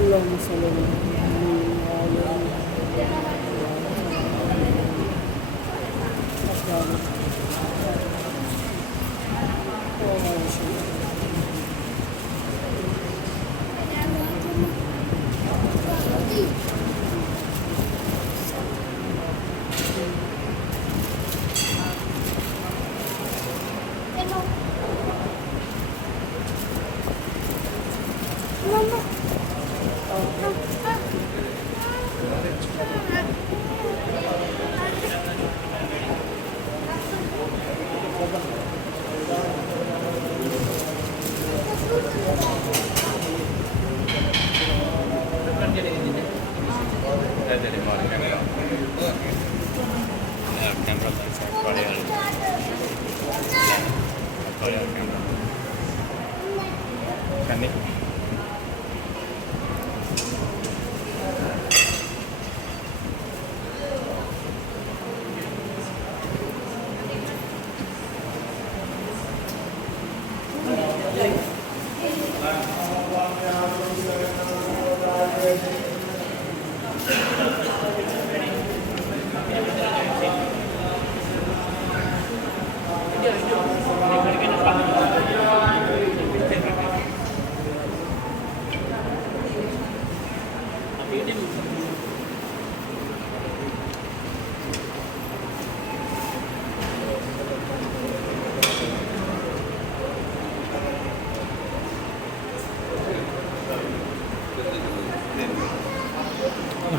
اللهم صل على محمد وعلى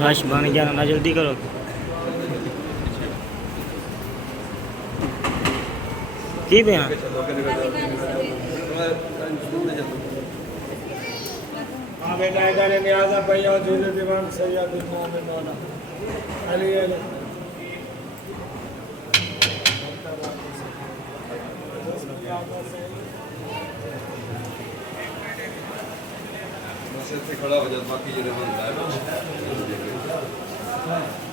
रश बन गया ना, जल्दी करो। की बयान हाँ बेटा इधर न्याजा भैया झूले दीवान सैयद मोहम्मद मौला अली अली बस ऐसे खड़ा हो जाता बाकी जो बनता है ना